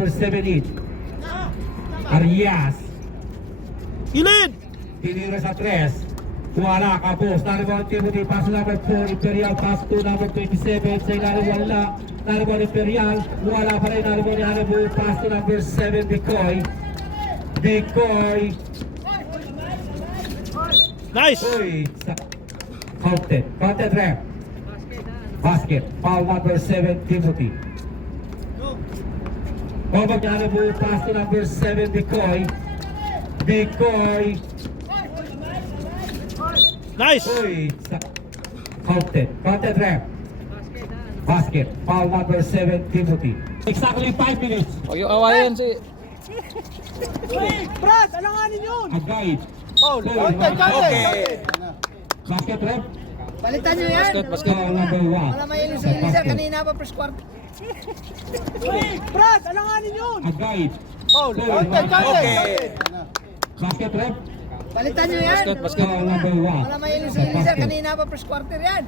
number 17. Arias. Gilid! Tinira sa 3. Wala, kapos. Naribon Timothy, pass to number 4. Imperial, pass to number 27. Sa ilalim wala. Naribon Imperial. Wala pa rin. Naribon ni Hanabu. Pass to number 7. Decoy. Decoy. Nice! Uy. Counted. Counted rep. Basket. Foul number 7. Timothy. Over ni Hanabu. Pass to number 7. Decoy. Decoy. Nice! Uy. Counted. Counted rep. Basket. Foul number 7. Timothy. Exactly 5 minutes. Huwag yung awayan si... Brad, alanganin yun! Agay. Paul, Okay. Basket rep. Palitan nyo yan. Basket. Foul number 1. Wala may ilis sa ilis. Kanina pa first quarter. Brad, alanganin yun! Agay. Paul, Basket rep. Palitan nyo yan. Basket. Foul number 1. Wala may ilis sa ilis. Kanina pa first quarter yan.